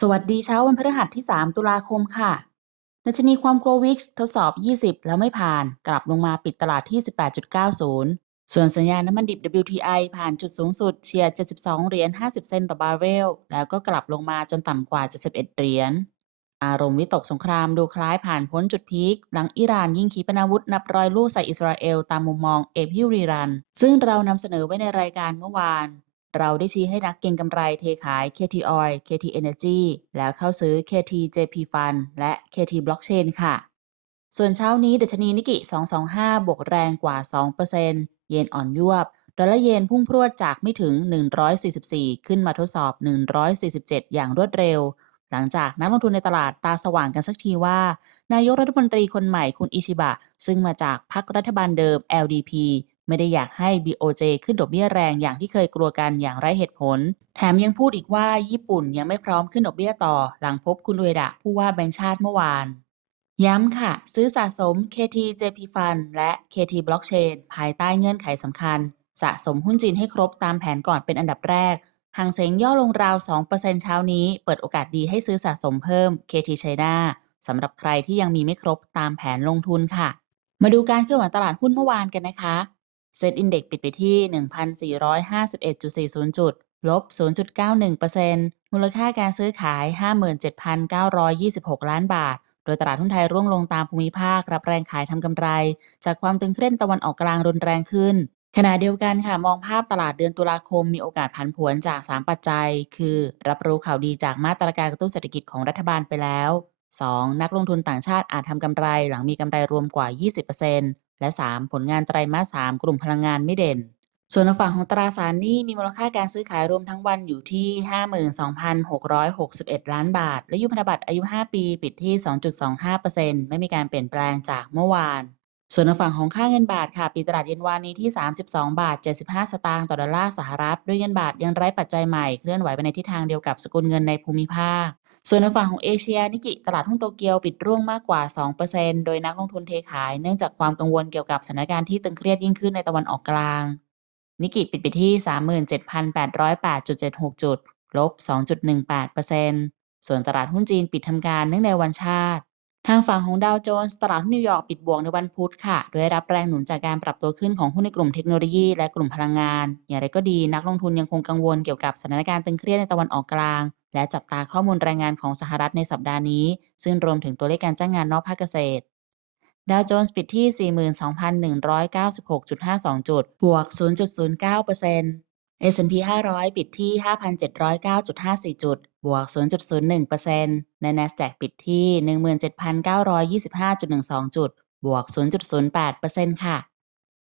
สวัสดีเช้าวันพฤหัสที่ 3 ตุลาคมค่ะดัชนีความกลัววิกทดสอบ 20 แล้วไม่ผ่าน กลับลงมาปิดตลาดที่ 18.90 ส่วนสัญญาณน้ำมันดิบ WTI ผ่านจุดสูงสุดเฉียด 72 เหรียญ 50 เซนต์ต่อบาร์เรล แล้วก็กลับลงมาจนต่ำกว่า 71 เหรียญ อารมณ์วิตกสงครามดูคล้ายผ่านพ้นจุดพีค หลังอิหร่านยิงขีปนาวุธนับร้อยลูกใส่อิสราเอลตามมุมมองเอพิวรีรัน ซึ่งเรานำเสนอไว้ในรายการเมื่อวาน เราได้ชี้ให้นักเก็งกำไรเทขาย KT Oil KT Energy แล้วเข้าซื้อ KT JP Fund และ KT Blockchain ค่ะ ส่วนเช้านี้ดัชนีนิกิ 225 บวกแรงกว่า 2%เยนอ่อนยวบ ดอลลาร์เยนพุ่งพรวดจากไม่ถึง 144 ขึ้นมาทดสอบ 147 อย่างรวดเร็ว หลังจากนักลงทุนในตลาดตาสว่างกันสักทีว่า นายกรัฐมนตรีคนใหม่คุณอิชิบะ ซึ่งมาจากพรรครัฐบาลเดิม LDP ไม่ได้อยากให้ BOJ ขึ้นดอกเบี้ยแรงอย่างที่เคยกลัวกันอย่างไร้เหตุผล แถมยังพูดอีกว่าญี่ปุ่นยังไม่พร้อมขึ้นดอกเบี้ยต่อ หลังพบคุณเอดะผู้ว่าแบงก์ชาติเมื่อวาน ย้ำค่ะ ซื้อสะสม KT JP Fund และ KT Blockchain ภายใต้เงื่อนไขสำคัญ สะสมหุ้นจีนให้ครบตามแผนก่อนเป็นอันดับแรกหางเสงย่อลงราว 2%เช้านี้ เปิดโอกาสดีให้ซื้อสะสมเพิ่ม KT China สำหรับใครที่ยังมีไม่ครบตามแผนลงทุนค่ะ มาดูการเคลื่อนไหวตลาดหุ้นเมื่อวานกันนะคะ เซ็ตอินเด็กปิดไปที่ 1,451.40 จุด ลบ 0.91%มูลค่าการซื้อขาย 57,926 ล้านบาท โดยตลาดหุ้นไทยร่วงลงตามภูมิภาครับแรงขายทำกำไร จากความตึงเครียดตะวันออกกลางรุนแรงขึ้น ขณะเดียวกันค่ะมองภาพตลาดเดือนตุลาคมมีโอกาสผันผวนจาก 3 ปัจจัย คือ รับรู้ข่าวดีจากมาตรการกระตุ้นเศรษฐกิจของรัฐบาลไปแล้ว 2. นักลงทุนต่างชาติอาจทำกำไรหลังมีกำไรรวมกว่า 20%และ 3. ผลงานไตรมาส 3 กลุ่มพลังงานไม่เด่น ส่วนฝั่งของตราสารหนี้มีมูลค่าการซื้อขายรวมทั้งวันอยู่ที่ 52,661 ล้านบาท และยุพันธบัตรอายุ 5 ปีปิดที่ 2.25%ไม่มีการเปลี่ยนแปลงจากเมื่อวาน ส่วนฝั่งของค่าเงินบาทค่ะปิดตลาดเย็นวานนี้ที่ 32 บาท 75 สตางค์ต่อดอลลาร์สหรัฐ ด้วยเงินบาทยังไร้ปัจจัยใหม่เคลื่อนไหวไปในทิศทางเดียวกับสกุลเงินในภูมิภาค ส่วนในฝั่งของเอเชียนิกิตลาดหุ้นโตเกียวปิดร่วงมากกว่า 2%โดยนักลงทุนเทขาย เนื่องจากความกังวลเกี่ยวกับสถานการณ์ที่ตึงเครียดยิ่งขึ้นในตะวันออกกลาง นิกิปิดไปที่ 37,808.76 จุด ลบ 2.18%ส่วนตลาดหุ้นจีนปิดทำการเนื่องในวันชาติ ทางฝั่งของดาวโจนส์ตลาดหุ้นนิวยอร์กปิดบวกในวันพุธค่ะ โดยรับแรงหนุนจากการปรับตัวขึ้นของหุ้นในกลุ่มเทคโนโลยีและกลุ่มพลังงาน อย่างไรก็ดีนักลงทุนยังคงกังวลเกี่ยวกับสถานการณ์ตึงเครียดในตะวันออกกลาง และจับตาข้อมูลรายงานของสหรัฐในสัปดาห์นี้ ซึ่งรวมถึงตัวเลขการจ้างงานนอกภาคเกษตรดาวโจนส์ปิดที่ 42,196.52 จุด บวก 0.09% S&P 500 ปิดที่ 5,709.54 จุด บวก 0.01%ใน NASDAQ ปิดที่ 17,925.12 จุด บวก 0.08%ค่ะ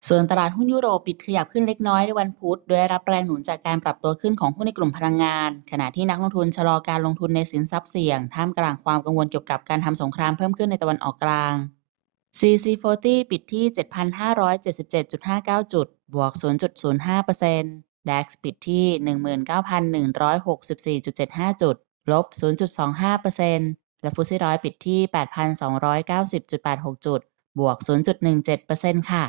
ส่วนตลาดหุ้นยุโรปปิดขยับขึ้นเล็กน้อยในวันพุธโดยรับแรงหนุนจากการปรับตัวขึ้นของหุ้นในกลุ่มพลังงาน ขณะที่นักลงทุนชะลอการลงทุนในสินทรัพย์เสี่ยง ท่ามกลางความกังวลเกี่ยวกับการทำสงครามเพิ่มขึ้นในตะวันออกกลาง CC40 ปิดที่ 7,577.59 จุด บวก 0.05% DAX ปิดที่ 19,164.75 จุด ลบ 0.25%และฟุตซี่ร้อยปิดที่ 8,290.86 จุด บวก 0.17%ค่ะ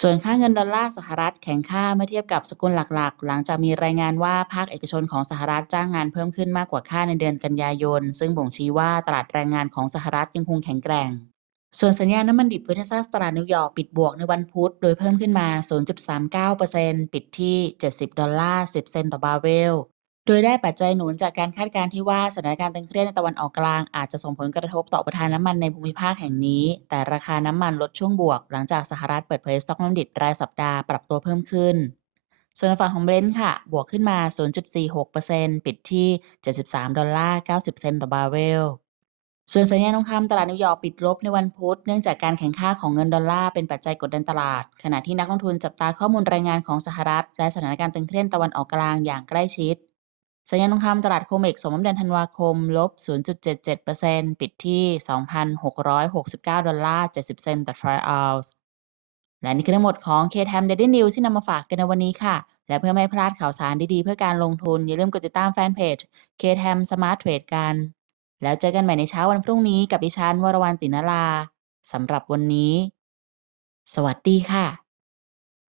ส่วนค่าเงินดอลลาร์สหรัฐแข็งค่าเมื่อเทียบกับสกุลหลักๆ หลังจากมีรายงานว่าภาคเอกชนของสหรัฐจ้างงานเพิ่มขึ้นมากกว่าค่าในเดือนกันยายน ซึ่งบ่งชี้ว่าตลาดแรงงานของสหรัฐยังคงแข็งแกร่ง ส่วนสัญญาณน้ำมันดิบเวทซัสตลาดนิวยอร์กปิดบวกในวันพุธ โดยเพิ่มขึ้นมา 0.39%ปิดที่ 70 ดอลลาร์ 10 เซนต์ต่อบาร์เรล โดยได้ปัจจัยหนุนจากการคาดการณ์ที่ว่าสถานการณ์ตึงเครียดในตะวันออกกลาง อาจจะส่งผลกระทบต่อประทานน้ำมันในภูมิภาคแห่งนี้ แต่ราคาน้ำมันลดช่วงบวก หลังจากสหรัฐเปิดเผยสต็อกน้ำดิบรายสัปดาห์ปรับตัวเพิ่มขึ้น ส่วนฝั่งของเบรนท์ค่ะ บวกขึ้นมา 0.46%ปิดที่ 73 ดอลลาร์ 90 เซนต์ต่อบาร์เรล ส่วนสัญญาณทองคำตลาดนิวยอร์กปิดลบในวันพุธเนื่องจากการแข่งข้าของเงินดอลลาร์เป็นปัจจัยกดดันตลาด ขณะที่นักลงทุนจับตาข้อมูลรายงานของสหรัฐ และสถานการณ์ตึงเครียดตะวันออกกลางอย่างใกล้ชิด สัญญาณทองคำตลาดโคเมกสมมเดือนธันวาคมลบ 0.77%ปิดที่ 2,669 ดอลลาร์ 70 เซนต์ต่อทรัลออนซ์และนี่คือทั้งหมดของ KTM Daily News ที่นำมาฝากกันในวันนี้ค่ะ และเพื่อไม่พลาดข่าวสารดีๆเพื่อการลงทุนอย่าลืมกดติดตามแฟนเพจ KTM Smart Trade กัน แล้วเจอกันใหม่ในเช้าวันพรุ่งนี้กับดิฉันวรวรรณตินลาสำหรับวันนี้ สวัสดีค่ะ